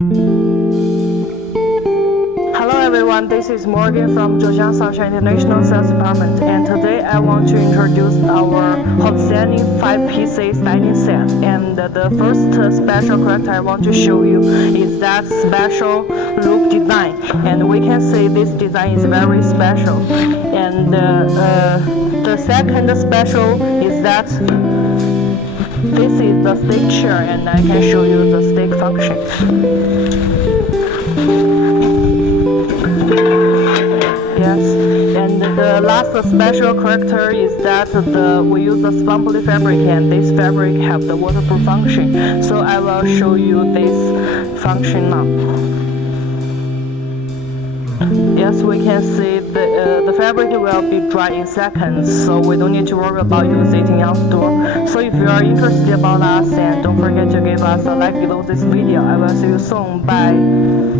Hello everyone, this is Morgan from Zhejiang Sunshine International Sales Department, and today I want to introduce our outstanding 5-piece dining set. And the first special character I want to show you is that special loop design, and we can see this design is very special. And the second special is that this is the stick chair, and I can show you the stick function. Yes, and the last special character is that we use the swamply fabric, and this fabric have the waterproof function. So I will show you this function now. Yes, we can see the fabric will be dry in seconds, so we don't need to worry about using it outdoor. So if you are interested about us, and don't forget to give us a like below this video. I will see you soon. Bye.